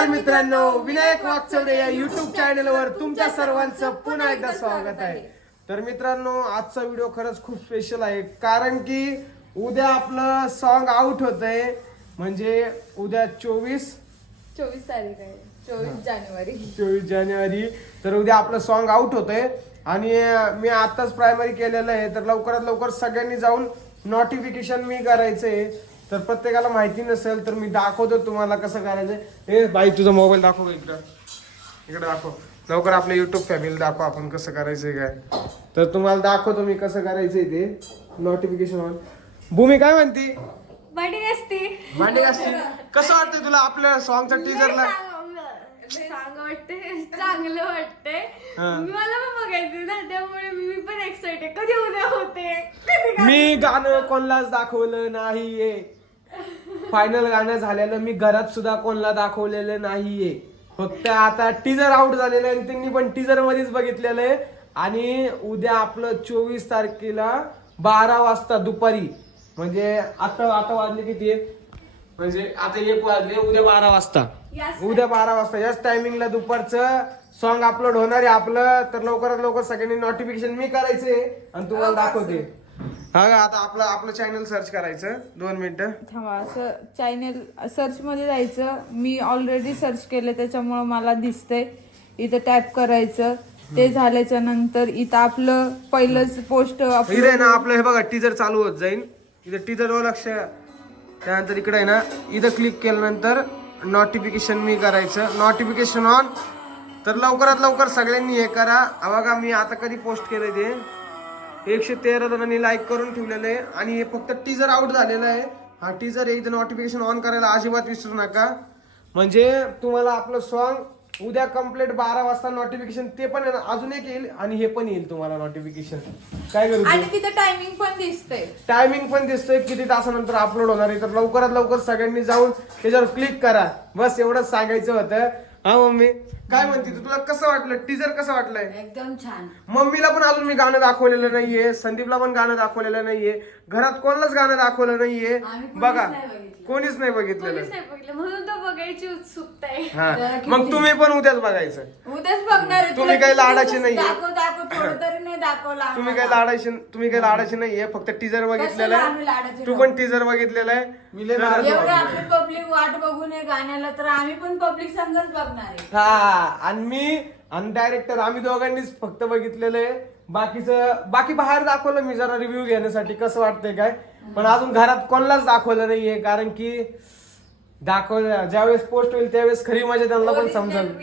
नमस्कार मित्रांनो विनायक वाकचौरे या युट्यूब चॅनलवर तुमच्या सर्वांचं पुन्हा एकदा स्वागत आहे. तर मित्रांनो आजचा व्हिडिओ खरंच खूप स्पेशल आहे कारण की उद्या आपलं सॉन्ग आउट होत आहे म्हणजे उद्या चोवीस चोवीस तारीख आहे. चोवीस जानेवारी. चोवीस जानेवारी. तर उद्या आपलं सॉन्ग आउट होतंय. आणि अं, मी आताच प्रायमरी केलेलं आहे तर लवकरात लवकर सगळ्यांनी जाऊन नोटिफिकेशन मी करायचंय. तर प्रत्येकाला माहिती नसेल तर मी दाखवतो तुम्हाला कसं करायचंय हे बाई तुझा मोबाईल दाखव इकडं. इकडे दाखव. लवकर आपल्या युट्यूब फॅमिली दाखव आपण कसं करायचंय काय. तर तुम्हाला दाखवतो मी कसं करायचंय ते. नोटिफिकेशन भूमी काय म्हणती? भांडी असते कसं वाटतंय तुला आपल्या सॉन्गच्या टीजरला सांग वाटते चांगलं वाटतंय. मला पण बघायचं ना त्यामुळे मी पण एक्साइटेड कधी उद्या होते? कधी गा- मी गाणं कोणालाच दाखवलं नाहीये. फायनल गाणं झालेलं मी घरात सुद्धा कोणाला दाखवलेलं नाहीये. फक्त आता टीजर आउट झालेलं आहे आणि त्यांनी पण टीजर मध्येच बघितलेलं आहे. आणि उद्या आपलं चोवीस तारखेला बारा वाजता दुपारी. म्हणजे आता आता वाजले किती आहे म्हणजे आता एक वाजले उद्या बारा वाजता. उद्या बारा वाजता. याच टायमिंगला दुपारचं सॉन्ग अपलोड होणार आहे आपलं. तर लवकरात लवकर सगळ्यांनी नोटिफिकेशन मी करायचे आणि तुम्हाला दाखवते. हा आता आपलं आपलं चॅनल सर्च करायचं. दोन मिनिटं. थांबा असं चॅनेल सर्च मध्ये जायचं. मी ऑलरेडी सर्च केलं त्याच्यामुळे मला दिसतंय. इथं टॅप करायचं. ते झाल्याच्यानंतर इथं आपलं पहिलंच पोस्ट इथे आहे ना आपलं हे बघा टीजर चालू होत जाईल इथं टीजर वर लक्ष त्यानंतर इकडे आहे ना इथं क्लिक केल्यानंतर नोटिफिकेशन मी करायचं. नोटिफिकेशन ऑन तर लवकरात लवकर सगळ्यांनी हे करा. बघा मी आता कधी पोस्ट केलंय ते. एकशे तेरा जणांनी लाईक करून ठेवलेलं आहे. आणि हे फक्त टीजर आउट झालेलं आहे. हा टीजर एकदा नोटिफिकेशन ऑन करायला अजिबात विसरू नका. म्हणजे तुम्हाला आपलं सॉन्ग उद्या कंप्लीट बारा वाजता नोटिफिकेशन ते पण आहे ना, अजून एक येईल आणि हे पण येईल तुम्हाला नोटिफिकेशन काय करू आणि तिथं टायमिंग पण दिसतंय. टायमिंग पण दिसतोय किती तासानंतर अपलोड होणार आहे. तर लवकरात लवकर सगळ्यांनी जाऊन त्याच्यावर क्लिक करा. बस एवढंच सांगायचं होतं. हा मम्मी. काय म्हणते तू? तुला कसं वाटलं? टीजर कसं वाटलंय? एकदम छान. मम्मीला पण अजून मी गाणं दाखवलेलं नाहीये. संदीपला पण गाणं दाखवलेलं नाहीये. घरात कोणालाच गाणं दाखवलं नाहीये. आम्ही कोणीच बघा. नाही बघितलं. कोणीच नाही बघितलेलं. कोणीच नाही बघितलं. म्हणून तर बघायची उत्सुकता आहे हा? मग तुम्ही पण उद्याच बघायचं. उद्याच बघणार आहे. तुम्ही तुला काही किती लाडाचे दिवस नाहीये. दाखव दाखव थोडं तरी नाही दाखवला तुम्ही काही आम्हाला. लाडायचे तुम्ही काही लाडायचे नाहीये. फक्त टीजर बघितलेलं आम्ही लाडाचे आहे तू? पण टीजर बघितलेलं आहे. तर- एवढं आपली पब्लिक वाट बघून गाण्याला तर आम्ही पण पब्लिक संघच बघणार हा आणि मी आणि डायरेक्टर आम्ही दोघांनीच फक्त बघितलेलं आहे. बाकीचं बाकी बाहेर दाखवलं मी जरा रिव्ह्यू घेण्यासाठी कसं वाटतंय काय. पण अजून घरात कोणालाच दाखवलं नाहीये कारण की दाखवलं ज्यावेळेस पोस्ट होईल त्यावेळेस खरी मजा त्यांना पण समजेल.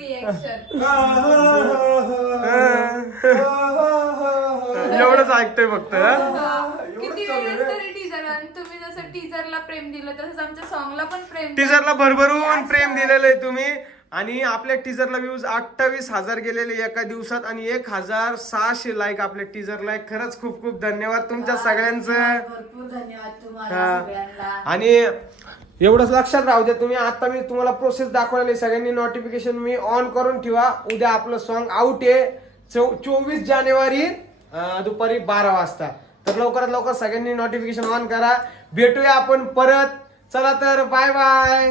एवढंच ऐकतोय फक्त हा? किती वेळेस तरी टीजर आणि तुम्ही जसं टीजरला प्रेम दिलं तसंच आमच्या सॉंगला पण प्रेम द्या. टीजरला भरभरून प्रेम दिलेलं आहे तुम्ही. आणि आपल्या टीजरला व्ह्यूज अठ्ठावीस हजार गेलेले एका दिवसात आणि एक हजार सहाशे लाईक आपल्या टीजरला आहे. खरंच खूप खूप धन्यवाद तुमच्या सगळ्यांचं. हा. आणि एवढंच लक्षात राहू द्या तुम्ही. आता मी तुम्हाला प्रोसेस दाखवलेली आहे. सगळ्यांनी नोटिफिकेशन मी ऑन करून ठेवा. उद्या आपलं सॉन्ग आउट आहे. चौ चोवीस जानेवारी दुपारी बारा वाजता. तर लवकरात लवकर सगळ्यांनी नोटिफिकेशन ऑन करा. भेटूया आपण परत. चला तर बाय बाय